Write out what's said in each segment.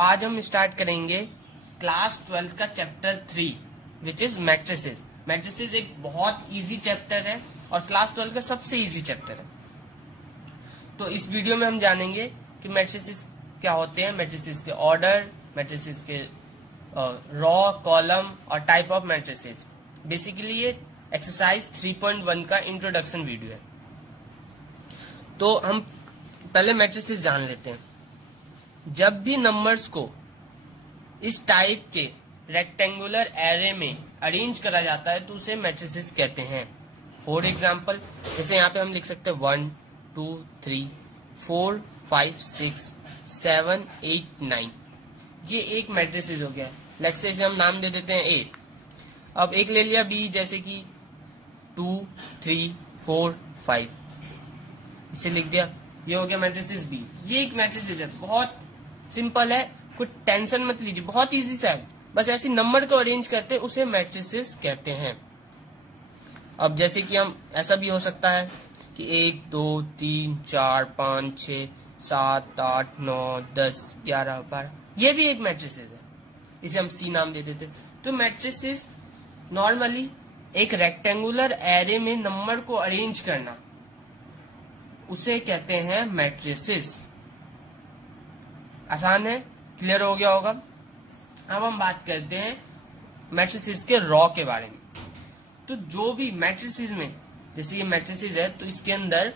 आज हम स्टार्ट करेंगे क्लास 12 का chapter 3 which is matrices. Matrices एक बहुत इजी चैप्टर है और क्लास 12 का सबसे इजी चैप्टर है। तो इस वीडियो में हम जानेंगे कि मैट्रिसेस क्या होते हैं, मैट्रिसेस के ऑर्डर, मैट्रिसेस के रॉ, कॉलम और टाइप ऑफ मैट्रिसेस। बेसिकली ये एक्सरसाइज 3.1 का इंट्रोडक्शन वीडियो है। तो हम पहले मैट्रिसेस जान लेते हैं। जब भी नंबर्स को इस टाइप के रेक्टेंगुलर एरे में अरेंज करा जाता है तो उसे मैट्रिसेस कहते हैं। फॉर एग्जांपल जैसे यहाँ पे हम लिख सकते हैं 1 2 3 4 5 6 7 8 9, ये एक मैट्रिसेस हो गया। लेट्स से इसे हम नाम दे देते हैं 8। अब एक ले लिया बी, जैसे कि 2 3 4 5, इसे लिख दिया, ये हो गया मैट्रिसेस बी। ये एक मैट्रिसेस है, बहुत सिंपल है, कुछ टेंशन मत लीजिए, बहुत इजी सा है। बस ऐसे नंबर को अरेंज करते हैं उसे मैट्रिसेस कहते हैं। अब जैसे कि हम ऐसा भी हो सकता है कि 1 2 3 4 5 6 7 8 9 10 11 12, ये भी एक मैट्रिसेस है, इसे हम सी नाम दे देते हैं। तो मैट्रिसेस नॉर्मली एक रेक्टेंगुलर एरे में नंबर को अरेंज करना, उसे कहते हैं मैट्रिसेस। आसान है, क्लियर हो गया होगा। अब हम बात करते हैं मैट्रिसेस के रॉ के बारे में। तो जो भी मैट्रिसेस में, जैसे ये मैट्रिसेस है तो इसके अंदर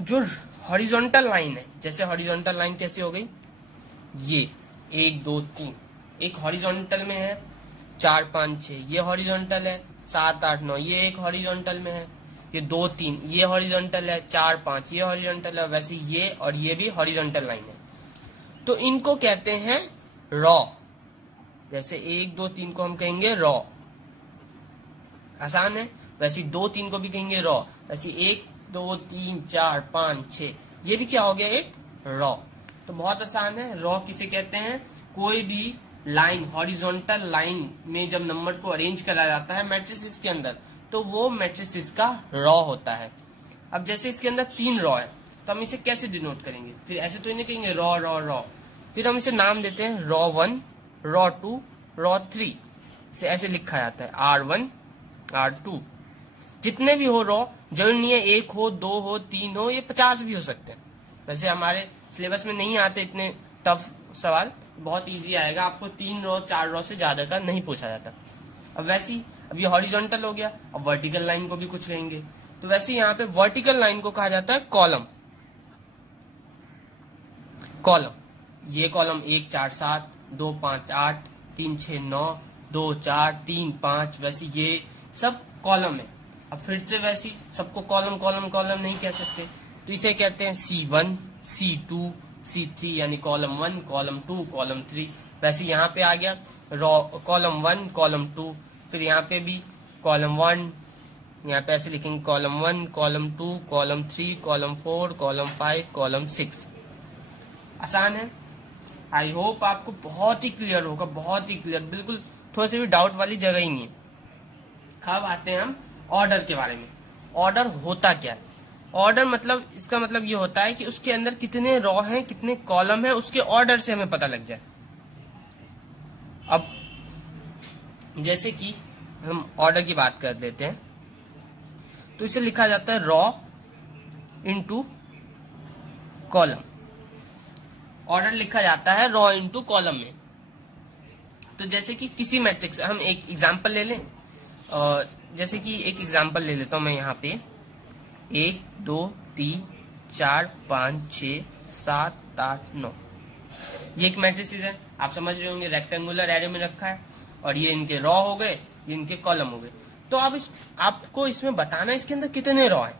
जो हॉरिजॉन्टल लाइन है, जैसे हॉरिजॉन्टल लाइन कैसे हो गई, ये 1 2 3 एक हॉरिजॉन्टल में है, 4 5 6 ये हॉरिजॉन्टल है, 7 8 9 ये एक हॉरिजॉन्टल में है, ये 2 3 ये हॉरिजॉन्टल है, 4 5 ये हॉरिजॉन्टल है, वैसे ये और ये भी हॉरिजॉन्टल लाइन है। तो इनको कहते हैं रॉ। जैसे 1 2 3 को हम कहेंगे रॉ, आसान है। वैसे 2 3 को भी कहेंगे रॉ। वैसे 1 2 3 4 5 6 ये भी क्या हो गया, एक रॉ। तो बहुत आसान है। रॉ किसे कहते हैं, कोई भी लाइन, हॉरिजॉन्टल लाइन में जब नंबर को अरेंज करा जाता है मैट्रिसेस के अंदर तो वो मैट्रिसेस का रॉ होता है। अब जैसे इसके अंदर 3 रॉ है तो हम इसे कैसे डिनोट करेंगे, फिर ऐसे तो नहीं कहेंगे रॉ रॉ रॉ, फिर हम इसे नाम देते हैं रॉ 1 रॉ 2 रॉ 3। इसे ऐसे लिखा जाता है R1 R2। जितने भी हो रॉ, जरूरी नहीं है 1 हो 2 हो 3 हो, ये 50 भी हो सकते हैं। वैसे हमारे सिलेबस में नहीं आते इतने टफ सवाल, बहुत इजी आएगा आपको। 3 रॉ 4 रॉ से ज्यादा का नहीं पूछा जाता। अब वैसे ही, अब ये हॉरिजॉन्टल हो गया, अब वर्टिकल लाइन को भी कुछ कहेंगे। तो वैसे यहाँ पे वर्टिकल लाइन को कहा जाता है कॉलम। कॉलम, ये कॉलम 1 4 7 2 5 8 3 6 9 2 4 3 5, वैसे ये सब कॉलम है। अब फिर से वैसे सबको कॉलम कॉलम कॉलम नहीं कह सकते, तो इसे कहते हैं C1 C2 C3, यानी कॉलम 1 कॉलम 2 कॉलम 3। वैसे यहाँ पे आ गया रॉ कॉलम 1 कॉलम 2, फिर यहाँ पे भी कॉलम 1, यहाँ पे ऐसे लिखेंगे column 1 column 2 column 3 column 4 column 5 column 6। आसान है। आई होप आपको बहुत ही क्लियर होगा, बहुत ही क्लियर, बिल्कुल थोड़े से भी डाउट वाली जगह ही नहीं है। अब आते हैं हम ऑर्डर के बारे में। ऑर्डर होता क्या है? ऑर्डर मतलब, इसका मतलब ये होता है कि उसके अंदर कितने रॉ हैं, कितने कॉलम हैं, उसके ऑर्डर से हमें पता लग जाए। अब जैसे कि हम ऑर्डर की बात कर लेते हैं तो इसे लिखा जाता है रॉ इनटू कॉलम। ऑर्डर लिखा जाता है रॉ इनटू कॉलम में। तो जैसे कि किसी मैट्रिक्स, हम एक एग्जांपल ले लें, जैसे कि एक एग्जांपल ले लेता हूं मैं यहाँ पे 1 2 3 4 5 6 7 8 9, ये एक मैट्रिसेस है। आप समझ रहे होंगे, रेक्टेंगुलर एरे में रखा है और ये इनके रॉ हो गए, ये इनके कॉलम हो गए। तो अब आपको इसमें बताना है इसके अंदर कितने रॉ हैं।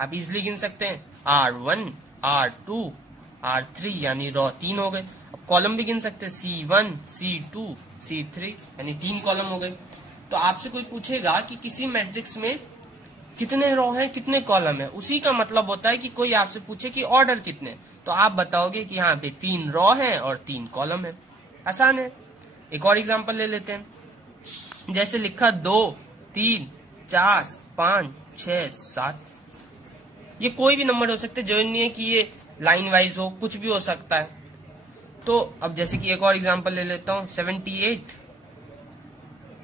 आप इजिली गिन सकते हैं R1 R2 R3, यानी रॉ 3 हो गए। अब कॉलम भी गिन सकते हैं C1 C2 C3, यानी 3 कॉलम हो गए। तो आपसे कोई पूछेगा कि किसी मैट्रिक्स में कितने रॉ हैं कितने कॉलम है, उसी का मतलब होता है कि कोई आपसे पूछे कि ऑर्डर कितने, तो आप बताओगे कि यहाँ पे 3 रॉ हैं और 3 कॉलम है। आसान है। एक और एग्जांपल ले लेते हैं, जैसे लिखा 2 3 4 5 6 7, ये कोई भी नंबर हो सकते हैं, जरूरी नहीं है कि ये लाइन वाइज हो, कुछ भी हो सकता है। तो अब जैसे कि एक और एग्जांपल ले लेता हूँ, 78,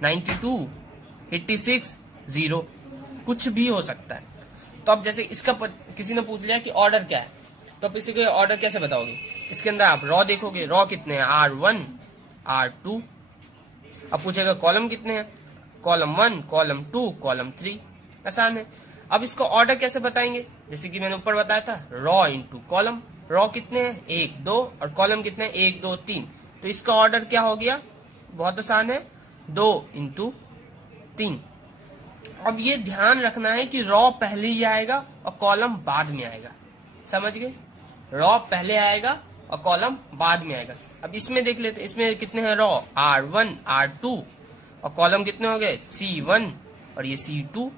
92, 86, 0, कुछ भी हो सकता है। तो अब जैसे इसका किसी ने पूछ लिया कि ऑर्डर क्या है, तो आप इसी को ऑर्डर कैसे बताओगे? इसके अंदर आप रॉ देखोगे, रॉ कितने हैं, R1, R2। अब पूछेगा कॉलम कितने हैं, कॉलम 1, कॉलम 2, कॉलम 3। आसान है। अब इसको ऑर्डर कैसे बताएंगे? जैसे कि मैंने ऊपर बताया था, रॉ इंटू कॉलम। रॉ कितने हैं, 1, 2, और कॉलम कितने हैं, 1, 2, 3। तो इसका ऑर्डर क्या हो गया? बहुत आसान है, 2 इंटू 3। अब ये ध्यान रखना है कि रॉ पहले ही आएगा और कॉलम बाद में आएगा। समझ गए? रॉ पहले आएगा और कॉलम बाद में आएगा। अब इसमें देख लेते हैं, इसमें कितने हैं रॉ, R1, R2, और कॉलम कितने हो गए, C1 और ये C2।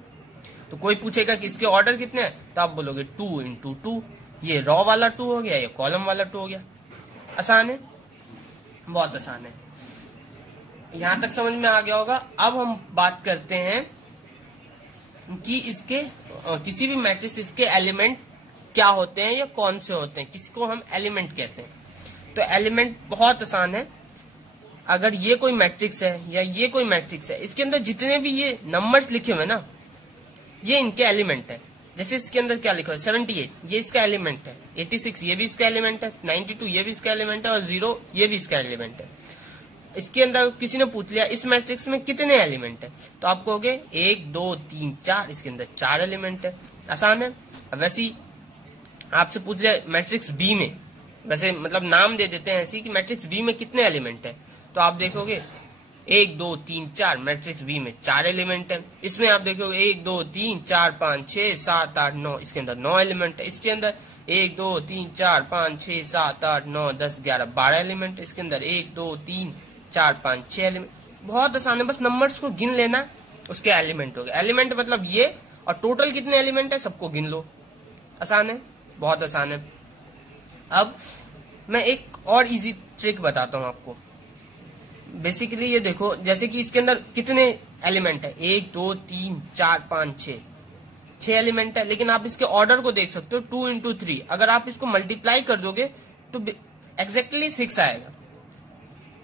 तो कोई पूछेगा कि इसके ऑर्डर कितने हैं, तो आप बोलोगे 2 इंटू 2। ये रॉ वाला 2 हो गया, ये कॉलम वाला 2 हो गया। आसान है, बहुत आसान है। यहां तक समझ में आ गया होगा। अब हम बात करते हैं कि इसके किसी भी मैट्रिक्स इसके एलिमेंट क्या होते हैं या कौन से होते हैं, किसको हम एलिमेंट कहते हैं। तो एलिमेंट बहुत आसान है। अगर ये कोई मैट्रिक्स है या ये कोई मैट्रिक्स है, इसके अंदर जितने भी ये नंबर्स लिखे हुए ना, ये इनके एलिमेंट है। जैसे इसके अंदर क्या लिखा है, 78, ये इसका एलिमेंट है। 86, ये भी इसका एलिमेंट है। 92, ये भी इसका एलिमेंट है। और 0, ये भी इसका एलिमेंट है। इसके अंदर किसी ने पूछ लिया इस मैट्रिक्स में कितने एलिमेंट है, तो आप कहोगे 1, 2, 3, 4। इसके अंदर 4 एलिमेंट है। आसान है। अब वैसे ही आपसे पूछ लिया मैट्रिक्स बी में, वैसे मतलब नाम दे देते हैं ऐसी कि मैट्रिक्स बी में कितने एलिमेंट है, तो आप देखोगे 1, 2, 3, 4। मैट्रिक्स बी में 4 एलिमेंट है। इसमें आप देखोगे 1, 2, 3, 4, 5, 6, 7, 8, 9। इसके अंदर 9 एलिमेंट है। इसके अंदर 1, 2, 3, 4, 5, 6, 7, 8, 9, 10, 11, 12 एलिमेंट है। इसके अंदर 1, 2, 3, 4, 5, 6 एलिमेंट। बहुत आसान है, बस नंबर्स को गिन लेना, उसके एलिमेंट हो गए। एलिमेंट मतलब ये, और टोटल कितने एलिमेंट है सबको गिन लो। आसान है, बहुत आसान है। अब मैं एक और इजी ट्रिक बताता हूं आपको। बेसिकली ये देखो, जैसे कि इसके अंदर कितने एलिमेंट है, 1, 2, 3, 4, 5, 6 एलिमेंट है। लेकिन आप इसके ऑर्डर को देख सकते हो, 2 इंटू 3। अगर आप इसको मल्टीप्लाई कर दोगे तो एग्जैक्टली 6 आएगा।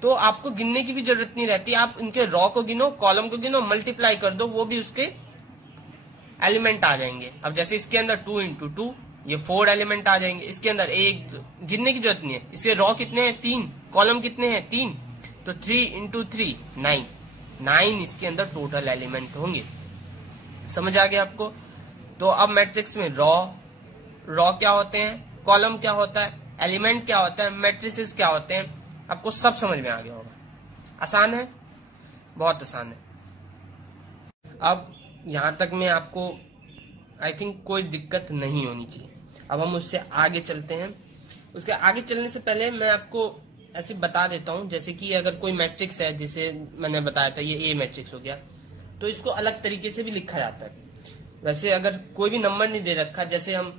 तो आपको गिनने की भी जरूरत नहीं रहती। आप इनके रॉ को गिनो, कॉलम को गिनो, मल्टीप्लाई कर दो, वो भी उसके एलिमेंट आ जाएंगे। अब जैसे इसके अंदर 2 इंटू 2, ये 4 एलिमेंट आ जाएंगे। इसके अंदर एक गिनने की जरूरत नहीं है। इसके रॉ कितने हैं, 3, कॉलम कितने हैं, 3, तो 3 इंटू 3, 9 इसके अंदर टोटल एलिमेंट होंगे। समझ आ गया आपको? तो अब मैट्रिक्स में रॉ क्या होते हैं, कॉलम क्या होता है, एलिमेंट क्या होता है, मैट्रिसेस क्या होते हैं, आपको सब समझ में आ गया होगा। आसान है, बहुत आसान है। अब यहां तक में आपको आई थिंक कोई दिक्कत नहीं होनी चाहिए। अब हम उससे आगे चलते हैं। उसके आगे चलने से पहले मैं आपको ऐसे बता देता हूं, जैसे कि अगर कोई मैट्रिक्स है, जैसे मैंने बताया था ये ए मैट्रिक्स हो गया, तो इसको अलग तरीके से भी लिखा जाता है। वैसे अगर कोई भी नंबर नहीं दे रखा, जैसे हम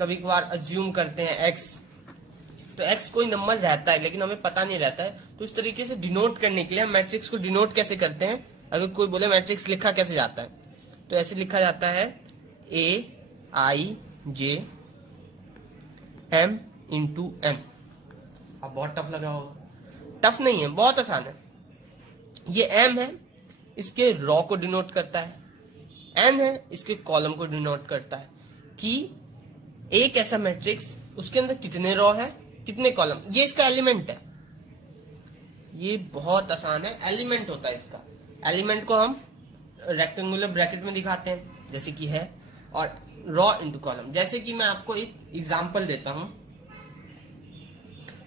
कभी कभार अज्यूम करते हैं एक्स, तो एक्स कोई नंबर रहता है लेकिन हमें पता नहीं रहता है, तो इस तरीके से डिनोट करने के लिए हम मैट्रिक्स को डिनोट कैसे करते हैं। अगर कोई बोले मैट्रिक्स लिखा कैसे जाता है, तो ऐसे लिखा जाता है AIJ M इंटू N। अब बहुत टफ लगा होगा, टफ नहीं है, बहुत आसान है। ये M है, इसके रॉ को डिनोट करता है। N है, इसके कॉलम को डिनोट करता है कि एक ऐसा मैट्रिक्स, उसके अंदर कितने रॉ है, कितने कॉलम, ये इसका एलिमेंट है। ये बहुत आसान है, एलिमेंट होता है इसका। एलिमेंट को हम रेक्टेंगुलर ब्रैकेट में दिखाते हैं, जैसे कि है, और रॉ इंटू कॉलम। जैसे कि मैं आपको एक एग्जांपल देता हूं।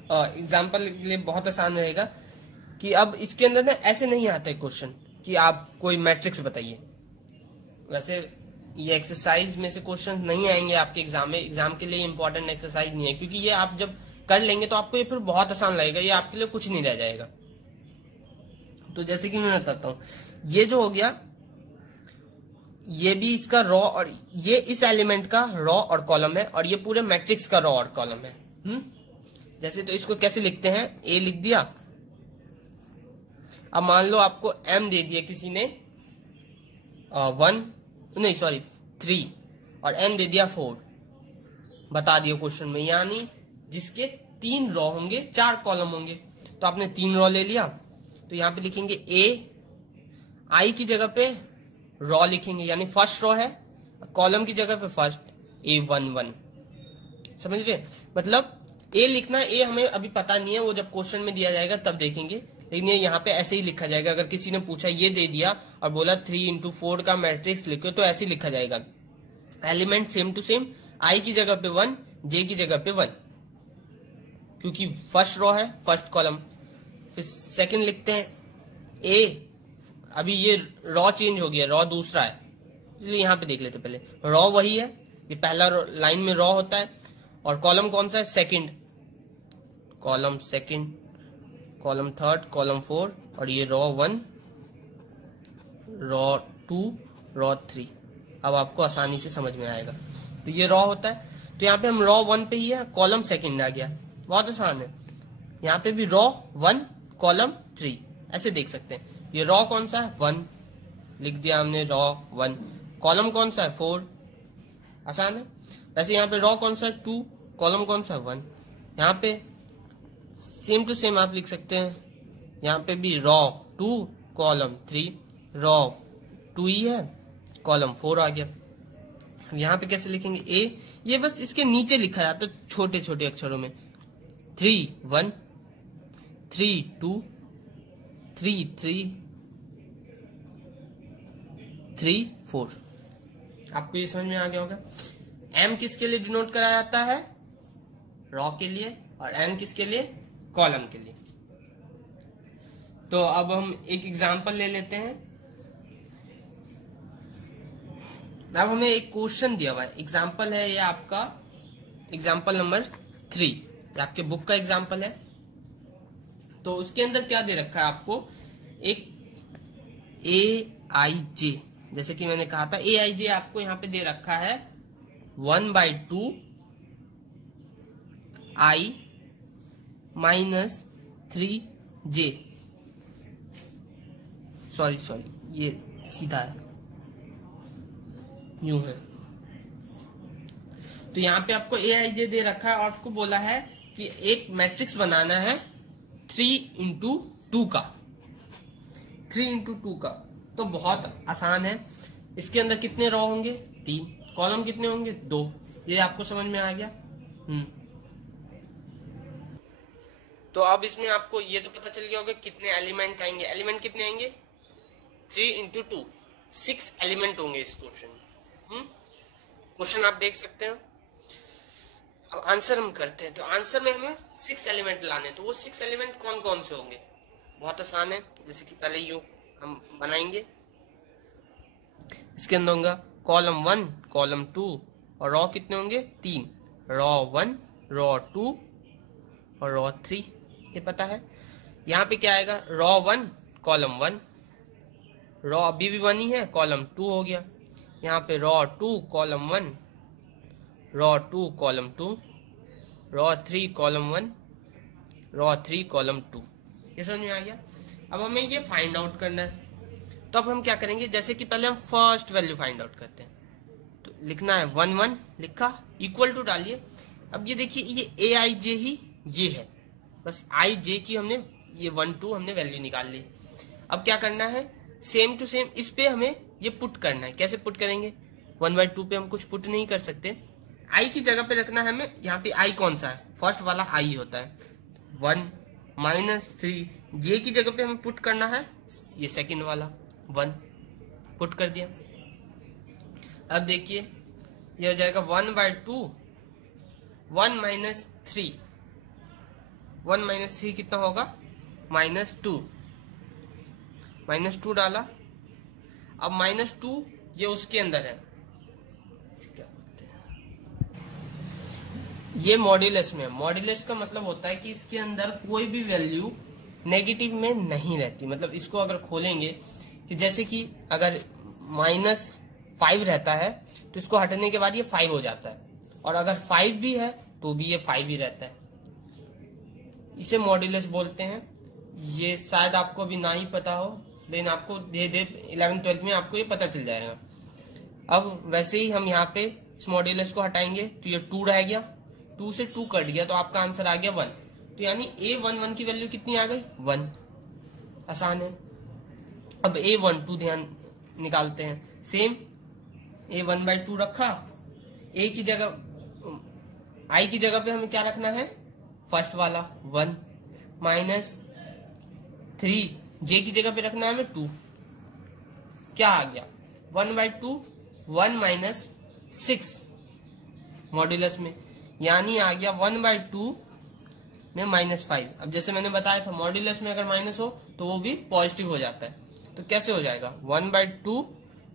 एग्जांपल के लिए बहुत आसान रहेगा कि अब इसके अंदर ना ऐसे नहीं आता है क्वेश्चन कि आप कोई मैट्रिक्स बताइए। वैसे ये एक्सरसाइज में से क्वेश्चन नहीं आएंगे आपके एग्जाम में। एग्जाम के लिए इंपॉर्टेंट एक्सरसाइज नहीं है, क्योंकि ये आप जब कर लेंगे तो आपको ये फिर बहुत आसान लगेगा, ये आपके लिए कुछ नहीं रह जाएगा। तो जैसे कि मैं बताता हूँ, ये जो हो गया, ये भी इसका रॉ, और ये इस एलिमेंट का रॉ और कॉलम है, और ये पूरे मैट्रिक्स का रॉ और कॉलम है। जैसे तो इसको कैसे लिखते हैं, ए लिख दिया। अब मान लो आपको m दे दिया किसी ने 3, और n दे दिया 4, बता दिया क्वेश्चन में, यानी जिसके 3 रो होंगे, 4 कॉलम होंगे। तो आपने 3 रो ले लिया, तो यहाँ पे लिखेंगे ए, आई की जगह पे रो लिखेंगे, यानी फर्स्ट रो है, कॉलम की जगह पे फर्स्ट A11। समझ रहे? मतलब ए लिखना, ए हमें अभी पता नहीं है, वो जब क्वेश्चन में दिया जाएगा तब देखेंगे, लेकिन ये यहाँ पे ऐसे ही लिखा जाएगा। अगर किसी ने पूछा, ये दे दिया और बोला 3x4 का मैट्रिक्स लिखो, तो ऐसे ही लिखा जाएगा। एलिमेंट सेम टू सेम, आई की जगह पे 1, जे की जगह पे 1, क्योंकि फर्स्ट रो है, फर्स्ट कॉलम। फिर सेकंड लिखते हैं ए, अभी ये रो चेंज हो गया, रो दूसरा है, इसलिए यहाँ पे देख लेते पहले। रो वही है, ये पहला लाइन में रो होता है, और कॉलम कौन सा है? Second, column second, column third, column 4, और ये रो 1, रो 2, रो 3। अब आपको आसानी से समझ में आएगा। तो ये रो होता है, तो यहाँ पे हम रो 1 पे ही है, कॉलम सेकंड आ गया, बहुत आसान है। यहाँ पे भी रो 1, कॉलम 3, ऐसे देख सकते हैं। ये रो कौन सा है? 1 लिख दिया हमने, रो 1। कॉलम कौन सा है? 4, आसान है। वैसे यहाँ पे रो कौन सा है? 2, कॉलम कौन सा है? 1। यहाँ पे सेम टू सेम आप लिख सकते हैं, यहाँ पे भी रो 2, कॉलम 3, रो 2 ही है, कॉलम 4 आ गया। यहाँ पे कैसे लिखेंगे? ए, ये बस इसके नीचे लिखा जाता है छोटे छोटे अक्षरों में। 3 1, 3 2, 3 3, 3 4। आपको ये समझ में आ गया होगा। एम किसके लिए डिनोट करा जाता है? रो के लिए, और एन किसके लिए? कॉलम के लिए। तो अब हम एक एग्जांपल ले लेते हैं। अब हमें एक क्वेश्चन दिया हुआ है, एग्जांपल है ये आपका, एग्जांपल नंबर 3, आपके बुक का एग्जांपल है। तो उसके अंदर क्या दे रखा है आपको? एक AIJ, जैसे कि मैंने कहा था, AIJ आपको यहाँ पे दे रखा है 1/2 I माइनस 3J। सॉरी ये सीधा है, यूं है। तो यहाँ पे आपको AIJ दे रखा है, और आपको बोला है कि एक मैट्रिक्स बनाना है 3x2 का, 3x2 का। तो बहुत आसान है। इसके अंदर कितने रो होंगे? 3, कॉलम कितने होंगे? 2। ये आपको समझ में आ गया। तो अब इसमें आपको ये तो पता चल गया होगा कितने एलिमेंट आएंगे। एलिमेंट कितने आएंगे? 3x2, 6 एलिमेंट होंगे इस क्वेश्चन में। क्वेश्चन आप देख सकते हैं। अब आंसर हम करते हैं। तो आंसर में हमें 6 एलिमेंट लाने, तो वो 6 एलिमेंट कौन कौन से होंगे? बहुत आसान है। जैसे कि पहले यू हम बनाएंगे, इसके अंदर होगा कॉलम 1, कॉलम 2, और रो कितने होंगे? 3, रो 1, रो 2 और रो 3, ये पता है। यहाँ पे क्या आएगा? रो 1, कॉलम 1, रो अभी भी 1 ही है, कॉलम 2 हो गया। यहाँ पे रो 2, कॉलम 1, रो 2, कॉलम 2, रो 3, कॉलम 1, रो 3, कॉलम 2। ये समझ में आ गया। अब हमें ये फाइंड आउट करना है। तो अब हम क्या करेंगे? जैसे कि पहले हम फर्स्ट वैल्यू फाइंड आउट करते हैं। तो लिखना है 1 1, लिखा, इक्वल टू डालिए। अब ये देखिए, ये AIJ ही ये है, बस IJ की हमने ये 1 2 हमने वैल्यू निकाल ली। अब क्या करना है? सेम टू सेम इस पे हमें ये पुट करना है। कैसे पुट करेंगे? 1/2 पे हम कुछ पुट नहीं कर सकते। I की जगह पे रखना है हमें। यहाँ पे I कौन सा है? फर्स्ट वाला I होता है। 1 -3, J की जगह पे हमें पुट करना है ये सेकंड वाला 1, पुट कर दिया। अब देखिए ये हो जाएगा 1/2, 1 - 3, 1 - 3 कितना होगा? -2, -2 डाला। अब -2 ये उसके अंदर है, क्या बोलते हैं, ये मॉड्यूलस में है। मॉड्यूलस का मतलब होता है कि इसके अंदर कोई भी वैल्यू नेगेटिव में नहीं रहती। मतलब इसको अगर खोलेंगे कि जैसे कि अगर -5 रहता है तो इसको हटने के बाद ये 5 हो जाता है, और अगर 5 भी है तो भी ये 5 ही रहता है। इसे मॉड्यूलस बोलते हैं। ये शायद आपको अभी ना ही पता हो, लेकिन आपको धीरे धीरे 11th 12th में आपको ये पता चल जाएगा। अब वैसे ही हम यहाँ पे इस मॉड्यूलस को हटाएंगे तो ये 2 रह गया, 2 से 2 कट गया तो आपका आंसर आ गया 1। तो यानी A11 की वैल्यू कितनी आ गई 1। आसान है। अब A12 ध्यान निकालते हैं। सेम A1/2 रखा, A की जगह I की जगह पे हमें क्या रखना है, फर्स्ट वाला 1 माइनस 3, J की जगह पे रखना है हमें 2। क्या आ गया 1/2, 1 माइनस 6 मॉड्यूलस में, यानी आ गया 1/2 में -5। अब जैसे मैंने बताया था मॉड्यूलस में अगर माइनस हो तो वो भी पॉजिटिव हो जाता है। तो कैसे हो जाएगा 1/2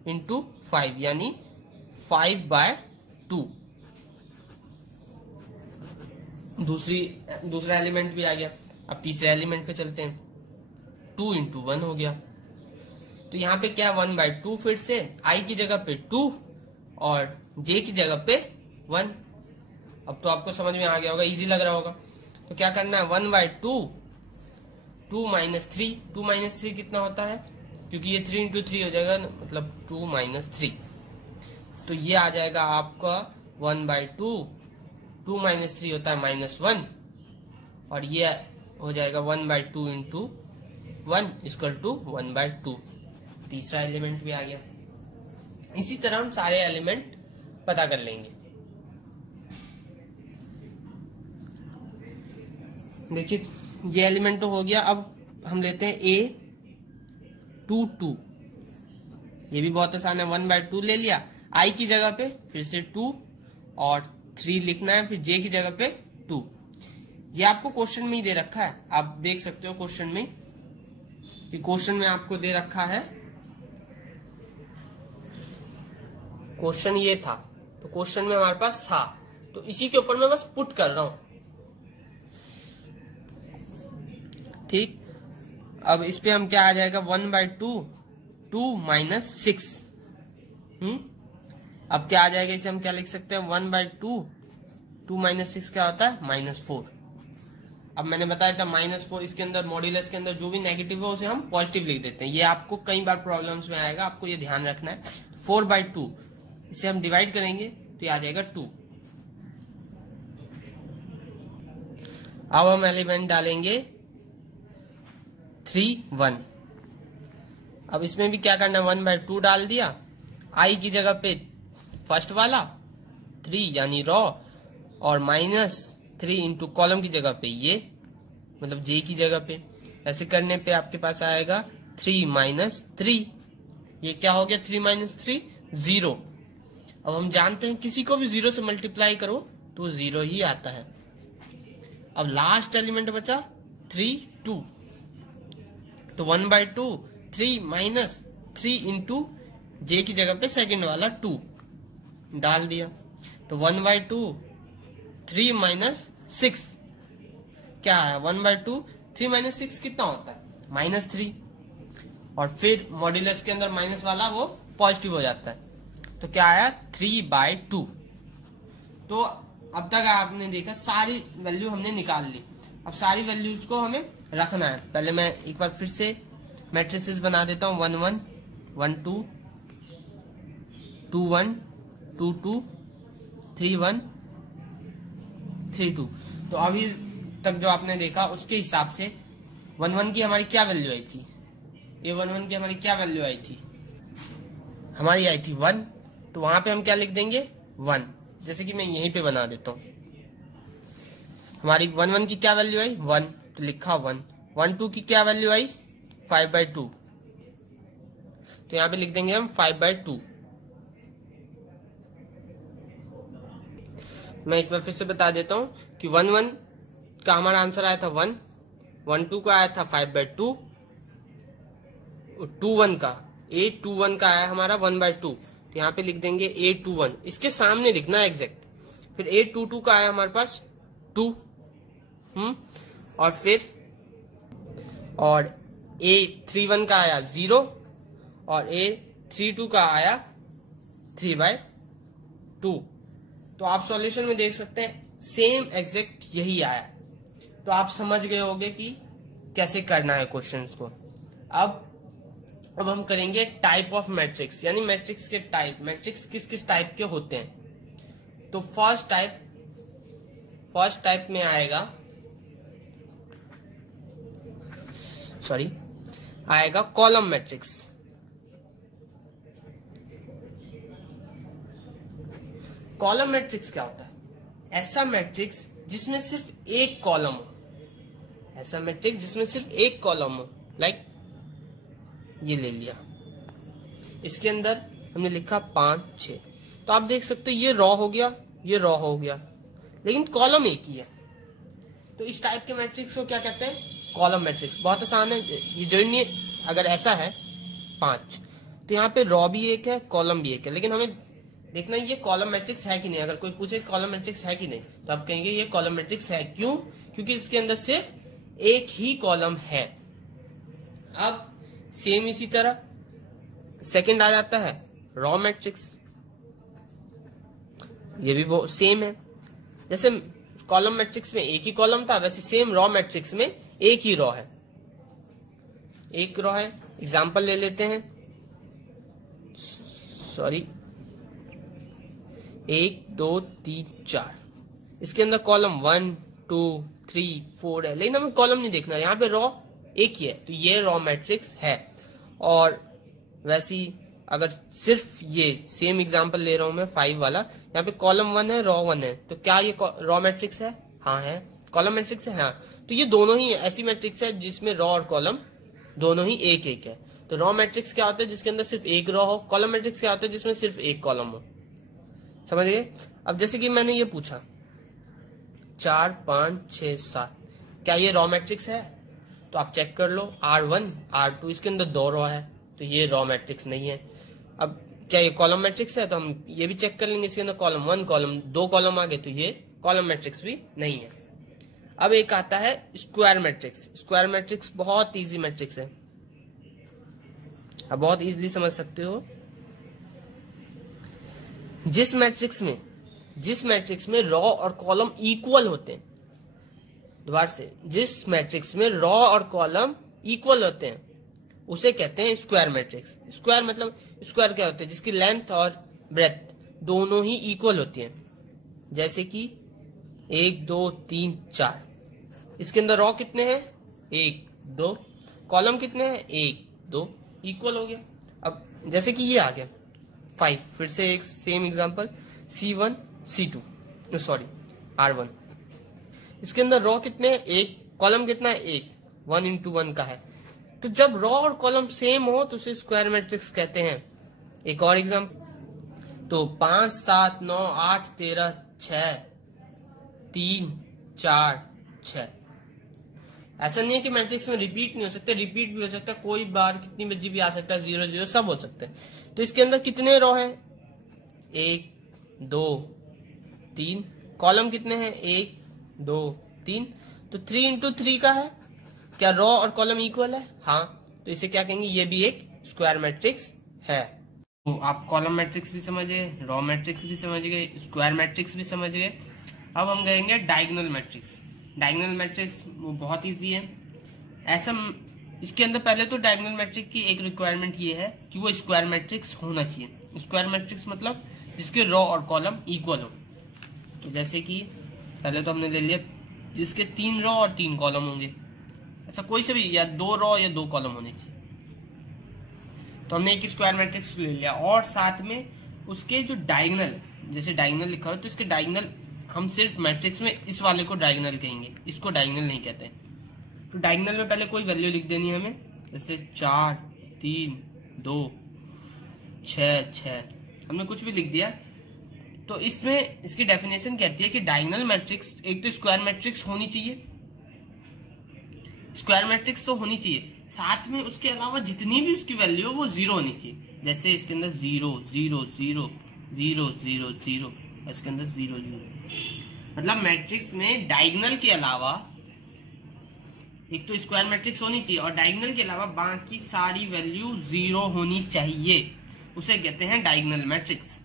इंटू 5 यानी 5/2। दूसरा एलिमेंट भी आ गया। अब तीसरे एलिमेंट पे चलते हैं। 2 इंटू 1 हो गया। तो यहाँ पे क्या 1/2 फिर से I की जगह पे 2 और J की जगह पे 1। अब तो आपको समझ में आ गया होगा, इजी लग रहा होगा। तो क्या करना है 1/2, 2 माइनस 3। 2 माइनस 3 कितना होता है, क्योंकि ये 3 इंटू 3 हो जाएगा, मतलब 2 माइनस 3। तो ये आ जाएगा आपका 1/2, 2 माइनस 3 होता है -1, और ये हो जाएगा 1/2 इंटू 1 इक्वल टू 1/2। तीसरा एलिमेंट भी आ गया। इसी तरह हम सारे एलिमेंट पता कर लेंगे। देखिए ये एलिमेंट तो हो गया। अब हम लेते हैं A22। ये भी बहुत आसान है, 1/2 ले लिया, I की जगह पे फिर से 2 और 3 लिखना है, फिर J की जगह पे 2। ये आपको क्वेश्चन में ही दे रखा है, आप देख सकते हो क्वेश्चन में कि क्वेश्चन में आपको दे रखा है। क्वेश्चन ये था, तो क्वेश्चन में हमारे पास था, तो इसी के ऊपर मैं बस पुट कर रहा हूं। ठीक, अब इस पे हम क्या आ जाएगा 1/2, 2 माइनस 6। अब क्या आ जाएगा, इसे हम क्या लिख सकते हैं 1/2, 2 माइनस 6 क्या होता है -4। अब मैंने बताया था -4 इसके अंदर मॉड्यूलस के अंदर जो भी नेगेटिव है उसे हम पॉजिटिव लिख देते हैं। ये आपको कई बार प्रॉब्लम्स में आएगा, आपको ये ध्यान रखना है। 4/2 इसे हम डिवाइड करेंगे तो ये आ जाएगा 2। अब हम एलिमेंट डालेंगे 3, 1। अब इसमें भी क्या करना है 1/2 डाल दिया, I की जगह पे फर्स्ट वाला 3 यानी रॉ, और -3 इंटू कॉलम की जगह पे ये, मतलब J की जगह पे। ऐसे करने पे आपके पास आएगा 3 माइनस 3। ये क्या हो गया 3 माइनस 3 0। अब हम जानते हैं किसी को भी 0 से मल्टीप्लाई करो तो 0 ही आता है। अब लास्ट एलिमेंट बचा 3, 2। तो 1/2, 3 माइनस 3 इंटू J की जगह पे सेकंड वाला 2 डाल दिया। तो 1/2, 3 माइनस 6 क्या है 1/2, 3 माइनस 6 कितना होता है -3, और फिर मॉड्यूलस के अंदर माइनस वाला वो पॉजिटिव हो जाता है। तो क्या आया 3/2। तो अब तक आपने देखा सारी वैल्यू हमने निकाल ली। अब सारी वैल्यूज को हमें रखना है। पहले मैं एक बार फिर से मैट्रिसेस बना देता हूँ। 1 1 1 2 2 1 2 2 3 1 3 2। तो अभी तक जो आपने देखा उसके हिसाब से 1 1 की हमारी क्या वैल्यू आई थी, ये 1 1 की हमारी क्या वैल्यू आई थी, हमारी आई थी 1। तो वहां पे हम क्या लिख देंगे 1, जैसे कि मैं यहीं पे बना देता हूँ। हमारी 1 1 की क्या वैल्यू आई 1, तो लिखा 1। 1 2 की क्या वैल्यू आई 5/2, तो यहाँ पे लिख देंगे हम 5/2। मैं एक बार फिर से बता देता हूँ कि 1 1 का हमारा आंसर आया था 1, 1 2 का आया था 5/2, 2 1 का A21 का आया हमारा 1/2। तो यहाँ पे लिख देंगे A21, इसके सामने लिखना है एग्जैक्ट। फिर A22 का आया हमारे पास 2, और फिर और A31 का आया 0, और A32 का आया 3/2। तो आप सॉल्यूशन में देख सकते हैं सेम एग्जैक्ट यही आया। तो आप समझ गए होंगे कि कैसे करना है क्वेश्चंस को। अब हम करेंगे टाइप ऑफ मैट्रिक्स, यानी मैट्रिक्स के टाइप। मैट्रिक्स किस किस टाइप के होते हैं। तो फर्स्ट टाइप फर्स्ट टाइप में आएगा, आएगा कॉलम मैट्रिक्स। कॉलम मैट्रिक्स क्या होता है? ऐसा मैट्रिक्स जिसमें सिर्फ एक कॉलम हो, ऐसा मैट्रिक्स जिसमें सिर्फ एक कॉलम हो। लाइक ये ले लिया, इसके अंदर हमने लिखा 5 6, तो आप देख सकते हो ये रॉ हो गया, ये रॉ हो गया, लेकिन कॉलम एक ही है। तो इस टाइप के मैट्रिक्स को क्या कहते हैं? Column matrix. बहुत आसान है, ये जरूरी नहीं अगर ऐसा है 5 तो यहाँ पे रॉ भी एक है, कॉलम भी एक है, लेकिन हमें देखना ये कॉलम मैट्रिक्स है कि नहीं। अगर कोई पूछे कॉलम मैट्रिक्स है कि नहीं, तो आप कहेंगे ये कॉलम मैट्रिक्स है। क्यों? क्योंकि इसके अंदर सिर्फ एक ही कॉलम है। अब सेम इसी तरह सेकंड आ जाता है रॉ मैट्रिक्स, ये भी बहुत सेम है। जैसे कॉलम मैट्रिक्स में एक ही कॉलम था, वैसे सेम रॉ मैट्रिक्स में एक ही रॉ है, एक रॉ है। एग्जांपल ले लेते हैं, 1 2 3 4, इसके अंदर कॉलम 1 2 3 4 है, लेकिन हमें कॉलम नहीं देखना, यहाँ पे रॉ एक ही है, तो ये रॉ मैट्रिक्स है। और वैसी अगर सिर्फ ये सेम एग्जांपल ले रहा हूं मैं 5 वाला, यहाँ पे कॉलम 1 है, रॉ 1 है, तो क्या ये रॉ मैट्रिक्स है? हाँ है। कॉलम मैट्रिक्स है? हाँ। तो ये दोनों ही ऐसी मैट्रिक्स है जिसमें रॉ और कॉलम दोनों ही एक एक है। तो रॉ मैट्रिक्स क्या होता है? जिसके अंदर सिर्फ एक रॉ हो। कॉलम मैट्रिक्स क्या होता है? जिसमें सिर्फ एक कॉलम हो। समझ गए? अब जैसे कि मैंने ये पूछा 4 5 6 7, क्या ये रॉ मैट्रिक्स है? तो आप चेक कर लो, R1 R2, इसके अंदर 2 रॉ है, तो ये रॉ मैट्रिक्स नहीं है। अब क्या ये कॉलम मैट्रिक्स है? तो हम ये भी चेक कर लेंगे, इसके अंदर कॉलम 1 कॉलम 2 कॉलम आ गए, तो ये कॉलम मैट्रिक्स भी नहीं है। अब एक आता है स्क्वायर मैट्रिक्स। स्क्वायर मैट्रिक्स बहुत इजी मैट्रिक्स है, आप बहुत इजीली समझ सकते हो। जिस मैट्रिक्स में रॉ और कॉलम इक्वल होते हैं, दोबारा से, जिस मैट्रिक्स में रॉ और कॉलम इक्वल होते हैं उसे कहते हैं स्क्वायर मैट्रिक्स। स्क्वायर मतलब स्क्वायर क्या होते हैं? जिसकी लेंथ और ब्रेथ दोनों ही इक्वल होती हैं। जैसे कि 1 2 3 4, इसके अंदर रॉ कितने हैं? 1 2, कॉलम कितने हैं? 1 2, इक्वल हो गया। अब जैसे कि ये आ गया 5, फिर से एक same example C1 C2 R1, इसके अंदर रॉ कितने हैं? 1, कॉलम कितना है? 1, 1 into 1 का है। तो जब रॉ और कॉलम सेम हो तो उसे स्क्वायर मैट्रिक्स कहते हैं। एक और एग्जांपल, तो 5 7 9 8 13 6 3 4 6, ऐसा नहीं है कि मैट्रिक्स में रिपीट नहीं हो सकते, रिपीट भी हो सकता है, कोई बार कितनी बजी भी आ सकता है, 0 0 सब हो सकते हैं। तो इसके अंदर कितने रॉ हैं? 1 2 3, कॉलम कितने हैं? 1 2 3, तो 3 into 3 का है। क्या रॉ और कॉलम इक्वल है? हाँ, तो इसे क्या कहेंगे? ये भी एक स्क्वायर मैट्रिक्स है। तो आप कॉलम मैट्रिक्स भी समझ गए, रॉ मैट्रिक्स भी समझ गए, स्क्वायर मैट्रिक्स भी समझ गए। अब हम कहेंगे डायगोनल मैट्रिक्स। डायगोनल मैट्रिक्स वो बहुत इजी है। ऐसा इसके अंदर पहले तो डायगोनल मैट्रिक्स की एक रिक्वायरमेंट ये है कि वो स्क्वायर मैट्रिक्स होना चाहिए। स्क्वायर मैट्रिक्स मतलब जिसके रॉ और कॉलम इक्वल हो। तो जैसे कि पहले तो हमने ले लिया जिसके 3 रॉ और 3 कॉलम होंगे, ऐसा कोई से भी, या 2 रॉ या 2 कॉलम होने चाहिए। तो हमने एक स्क्वायर मैट्रिक्स ले लिया, और साथ में उसके जो डायगोनल, जैसे डायगोनल लिखा हो तो इसके डायगोनल हम सिर्फ मैट्रिक्स में इस वाले को डायगोनल कहेंगे, इसको डायगोनल नहीं कहते। तो डायगोनल में पहले कोई वैल्यू लिख देनी है हमें, जैसे 4 3 2 6 6, हमने कुछ भी लिख दिया। तो इसमें इसकी डेफिनेशन कहती है कि डायगोनल मैट्रिक्स एक तो स्क्वायर मैट्रिक्स होनी चाहिए, स्क्वायर मैट्रिक्स तो होनी चाहिए, साथ में उसके अलावा जितनी भी उसकी वैल्यू हो वो 0 होनी चाहिए। जैसे इसके अंदर 0 0 0 0 0 0, इसके अंदर 0 0, मतलब मैट्रिक्स में डायगोनल के अलावा एक तो स्क्वायर मैट्रिक्स होनी चाहिए और डायगोनल के अलावा बाकी सारी वैल्यू 0 होनी चाहिए, उसे कहते हैं डायगोनल मैट्रिक्स।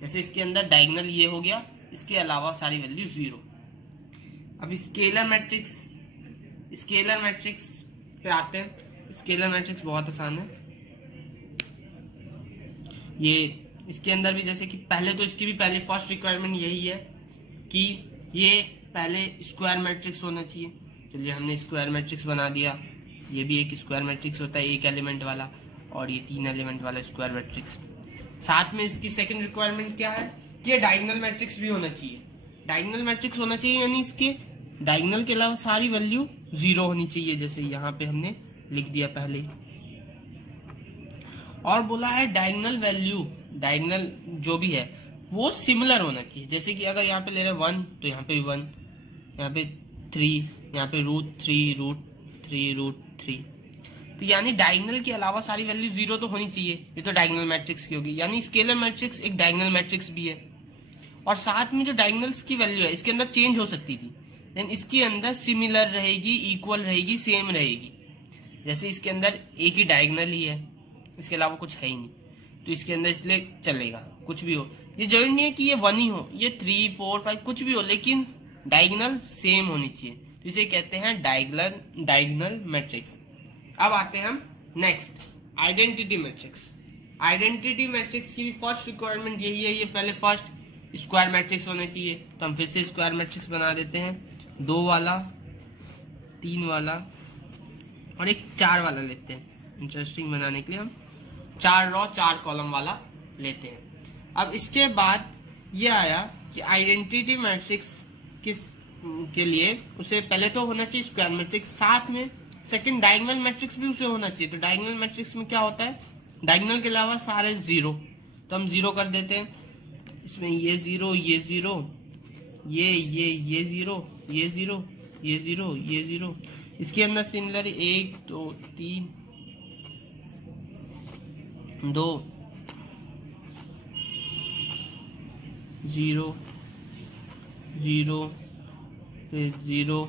जैसे इसके अंदर डायगोनल ये हो गया, इसके अलावा सारी वैल्यू 0। अब स्केलर मैट्रिक्स, स्केलर मैट्रिक्स पे आते हैं। स्केलर मैट्रिक्स बहुत आसान है। ये इसके अंदर भी जैसे कि पहले तो इसकी भी पहले फर्स्ट रिक्वायरमेंट यही है कि ये पहले स्क्वायर मैट्रिक्स होना चाहिए। चलिए हमने स्क्वायर मैट्रिक्स बना दिया। ये भी एक स्क्वायर मैट्रिक्स होता है, एक एलिमेंट वाला, और ये 3 एलिमेंट वाला स्क्वायर मैट्रिक्स। साथ में इसकी सेकंड रिक्वायरमेंट क्या है कि ये डायगोनल मैट्रिक्स भी होना चाहिए। डायगोनल मैट्रिक्स होना चाहिए यानी इसके डायगोनल के अलावा सारी वैल्यू 0 होनी चाहिए, जैसे यहाँ पे हमने लिख दिया पहले। और बोला है डायगोनल वैल्यू, डायगोनल जो भी है वो सिमिलर होना चाहिए। जैसे कि अगर यहाँ पे ले रहे 1 तो यहाँ पे 1, यहाँ पे 3, यहाँ पे √3 तो यानी डायगोनल के अलावा सारी वैल्यू 0 तो होनी चाहिए। ये तो डायगोनल मैट्रिक्स की होगी, यानी स्केलर मैट्रिक्स एक डायगोनल मैट्रिक्स भी है। और साथ में जो डायगोनल्स की वैल्यू है इसके अंदर चेंज हो सकती थी, लेकिन इसके अंदर सिमिलर रहेगी, इक्वल रहेगी, सेम रहेगी। जैसे इसके अंदर एक ही डायगोनल ही है, इसके अलावा कुछ है ही नहीं, तो इसके अंदर इसलिए चलेगा कुछ भी हो। ये जरूरी नहीं है कि ये 1 ही हो, ये 3, 4, 5 कुछ भी हो, लेकिन डायगोनल सेम होनी चाहिए, तो इसे कहते हैं डायगोनल मैट्रिक्स। अब आते हैं हम next identity matrix. Identity matrix की फर्स्ट रिक्वायरमेंट यही है, ये पहले फर्स्ट स्क्वायर मैट्रिक्स होने चाहिए। तो हम फिर से स्क्वायर मैट्रिक्स बना देते हैं, 2 वाला, 3 वाला और एक 4 वाला लेते हैं। इंटरेस्टिंग बनाने के लिए हम 4 रो 4 कॉलम वाला लेते हैं। अब इसके बाद ये आया कि आइडेंटिटी मैट्रिक्स किस के लिए उसे पहले तो होना चाहिए स्क्वायर मैट्रिक्स, साथ में सेकंड डायगोनल मैट्रिक्स भी उसे होना चाहिए। तो डायगोनल मैट्रिक्स में क्या होता है, डायगोनल के अलावा सारे 0, तो हम 0 कर देते हैं। इसमें ये 0, ये 0, ये 0, ये 0, ये 0, ये 0। इसके अंदर सिमिलर 1 2 3 2 0 0 फिर 0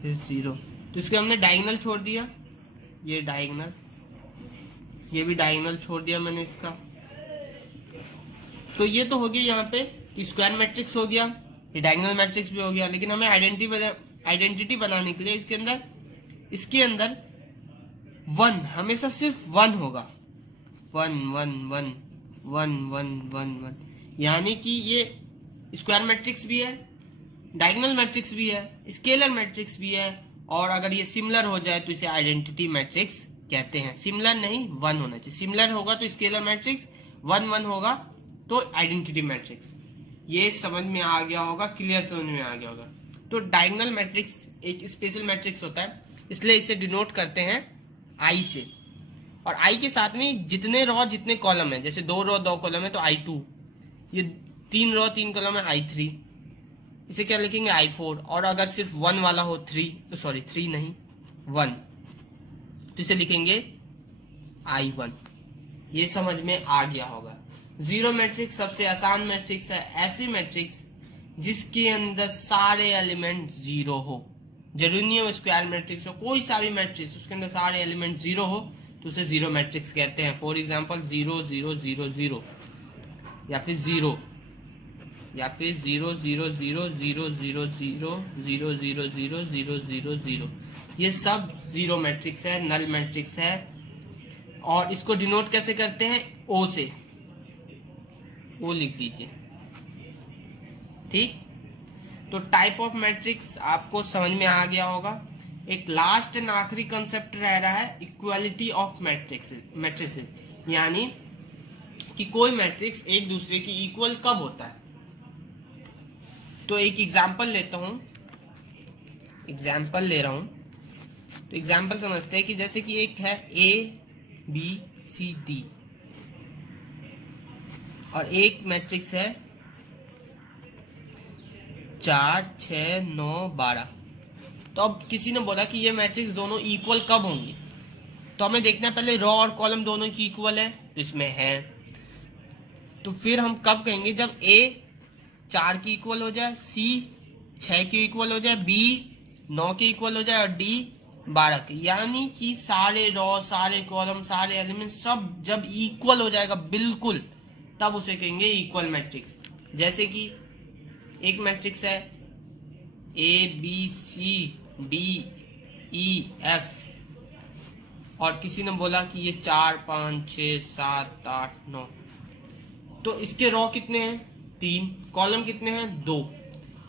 फिर 0। तो इसके हमने डायगोनल छोड़ दिया, ये डायगोनल, ये भी डायगोनल छोड़ दिया मैंने इसका। तो ये तो हो गया यहाँ पे कि स्क्वायर मैट्रिक्स हो गया, ये डायगोनल मैट्रिक्स भी हो गया। लेकिन हमें आइडेंटिटी बनाने के लिए इसके अंदर 1 हमेशा सिर्फ 1 होगा, 1 1 1 1 1 1 1, यानी कि ये स्क्वायर मैट्रिक्स भी है, डायगोनल मैट्रिक्स भी है, स्केलर मैट्रिक्स भी है, और अगर ये सिमिलर हो जाए तो इसे आइडेंटिटी मैट्रिक्स कहते हैं। सिमिलर नहीं 1 होना चाहिए, सिमिलर होगा तो स्केलर मैट्रिक्स, 1 1 होगा तो आइडेंटिटी मैट्रिक्स। ये समझ में आ गया होगा, क्लियर समझ में आ गया होगा। तो डायगोनल मैट्रिक्स एक स्पेशल मैट्रिक्स होता है, इसलिए इसे डिनोट करते हैं आई से। और आई के साथ में जितने रो जितने कॉलम है, जैसे 2 रो 2 कॉलम है तो I2, ये 3 रो 3 कॉलम है I3, इसे क्या लिखेंगे I4। और अगर सिर्फ 1 वाला हो 3 नहीं 1, तो इसे लिखेंगे I1। ये समझ में आ गया होगा। 0 मैट्रिक्स सबसे आसान मैट्रिक्स है, ऐसी मैट्रिक्स जिसके अंदर सारे एलिमेंट 0 हो। जरूरी नहीं हो स्क्वायर मैट्रिक्स हो, कोई सा भी मैट्रिक्स उसके अंदर सारे एलिमेंट 0 हो तो उसे 0 मैट्रिक्स कहते हैं। फॉर एग्जांपल 0 0 0 0, या फिर 0, या फिर 0 0 0 0 0 0 0 0 0 0 0 0, ये सब 0 मैट्रिक्स है, नल मैट्रिक्स है। और इसको डिनोट कैसे करते हैं, O से, O लिख दीजिए, ठीक। तो टाइप ऑफ मैट्रिक्स आपको समझ में आ गया होगा। एक लास्ट एंड आखिरी कंसेप्ट रह रहा है इक्वालिटी ऑफ मैट्रिक्स, यानी कि कोई मैट्रिक्स एक दूसरे की इक्वल कब होता है। तो एक एग्जांपल लेता हूं, एग्जांपल ले रहा हूं, तो एग्जांपल समझते हैं कि जैसे कि एक है A B C D और एक मैट्रिक्स है 4 6 9 12। तो अब किसी ने बोला कि ये मैट्रिक्स दोनों इक्वल कब होंगी, तो हमें देखना है पहले रो और कॉलम दोनों की इक्वल है, तो इसमें है। तो फिर हम कब कहेंगे, जब A 4 की इक्वल हो जाए, C 6 की इक्वल हो जाए, B 9 की इक्वल हो जाए और D 12 की। यानी कि सारे रो सारे कॉलम सारे एलिमेंट सब जब इक्वल हो जाएगा बिल्कुल, तब उसे कहेंगे इक्वल मैट्रिक्स। जैसे कि एक मैट्रिक्स है A B C D E F और किसी ने बोला कि ये 4 5 6 7 8 9, तो इसके रो कितने हैं 3, कॉलम कितने हैं 2।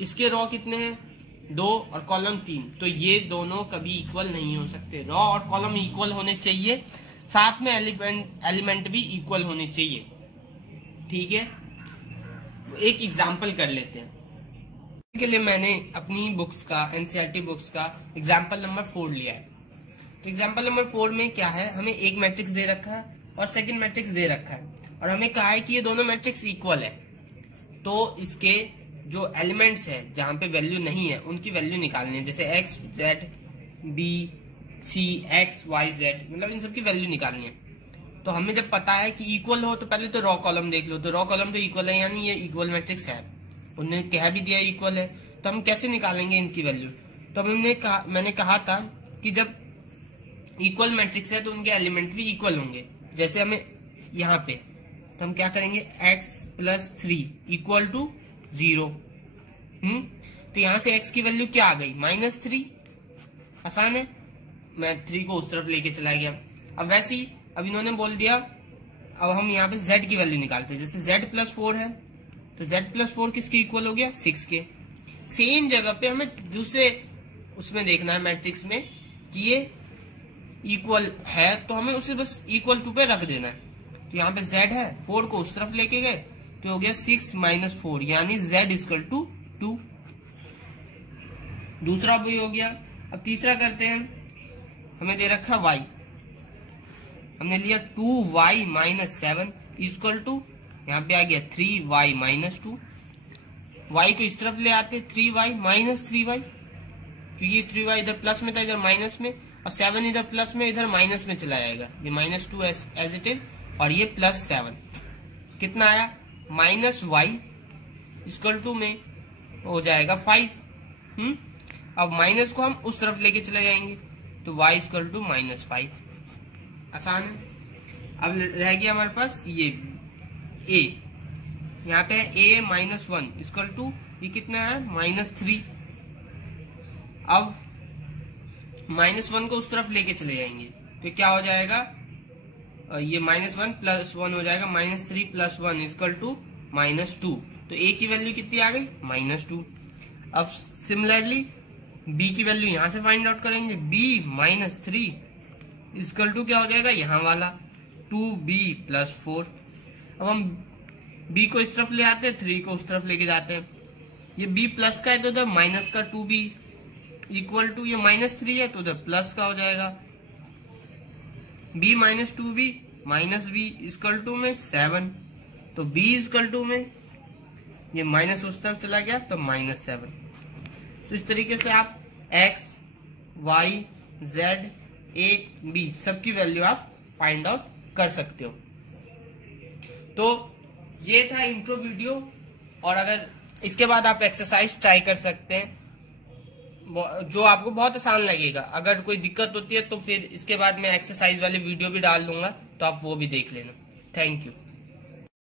इसके रॉ कितने हैं 2 और कॉलम 3, तो ये दोनों कभी इक्वल नहीं हो सकते। रॉ और कॉलम इक्वल होने चाहिए, साथ में एलिमेंट भी इक्वल होने चाहिए। ठीक है, एक एग्जाम्पल कर लेते हैं। के लिए मैंने अपनी बुक्स का, एनसीईआरटी बुक्स का एग्जाम्पल नंबर 4 लिया है। तो एग्जाम्पल नंबर 4 में क्या है, हमें एक मैट्रिक्स दे रखा है और सेकंड मैट्रिक्स दे रखा है, और हमें कहा है कि ये दोनों मैट्रिक्स इक्वल है। तो इसके जो एलिमेंट्स है जहां पे वैल्यू नहीं है उनकी वैल्यू निकालनी है, जैसे x z b c x y z, मतलब इन सबकी वैल्यू निकालनी है। तो हमें जब पता है कि इक्वल हो तो पहले तो रॉ कॉलम देख लो, तो रॉ कॉलम तो इक्वल है, यानी ये इक्वल मैट्रिक्स है, उन्होंने कह भी दिया इक्वल है। तो हम कैसे निकालेंगे इनकी वैल्यू, तो मैंने कहा था कि जब इक्वल मैट्रिक्स है तो उनके एलिमेंट भी इक्वल होंगे। जैसे हमें यहाँ पे तो हम क्या करेंगे, x + 3 = 0। तो यहां से x की वैल्यू क्या आ गई, -3। आसान है, मैं 3 को उस तरफ लेके चला गया। अब वैसे ही अब इन्होंने बोल दिया, अब हम यहाँ पे z की वैल्यू निकालते हैं। जैसे z + 4 है तो z + 4 किसके इक्वल हो गया, 6 के। सेम जगह पे हमें दूसरे उसमें देखना है मैट्रिक्स में कि ये इक्वल है, तो हमें उसे बस =2 पे रख देना है। तो यहाँ पे z है, 4 को उस तरफ लेके गए तो हो गया 6 - 4, यानी z = 2। दूसरा वही हो गया। अब तीसरा करते हैं, हमें दे रखा y, हमने लिया 2y - 7 = यहाँ पे आ गया 3y - 2। y को इस तरफ ले आते 3y - 3y, क्योंकि 3y इधर प्लस में था इधर माइनस में, और 7 इधर प्लस में इधर माइनस में चला जाएगा, ये -2 एज इट इज, और ये +7 कितना आया, -y = में हो जाएगा 5। अब माइनस को हम उस तरफ लेके चले जाएंगे तो y = -5। आसान है। अब रह गया हमारे पास ये a, यहाँ पे a - 1 = ये कितना है, -3। अब -1 को उस तरफ लेके चले जाएंगे तो क्या हो जाएगा, ये -1 + 1 हो जाएगा, -3 + 1 = -2। तो a की वैल्यू कितनी आ गई, -2। अब सिमिलरली b की वैल्यू यहां से फाइंड आउट करेंगे, b - 3 = क्या हो जाएगा, यहाँ वाला 2b + 4। अब हम b को इस तरफ ले आते हैं, 3 को उस तरफ लेके जाते हैं। ये b प्लस का है तो उधर माइनस का 2b = ये -3 है तो उधर प्लस का हो जाएगा, b - 2b -b = में 7। तो b = में ये माइनस उस तरफ चला गया तो -7। तो इस तरीके से आप x, y, z, a, b सबकी वैल्यू आप फाइंड आउट कर सकते हो। तो ये था इंट्रो वीडियो, और अगर इसके बाद आप एक्सरसाइज ट्राई कर सकते हैं जो आपको बहुत आसान लगेगा। अगर कोई दिक्कत होती है तो फिर इसके बाद मैं एक्सरसाइज वाली वीडियो भी डाल दूंगा, तो आप वो भी देख लेना। Thank you.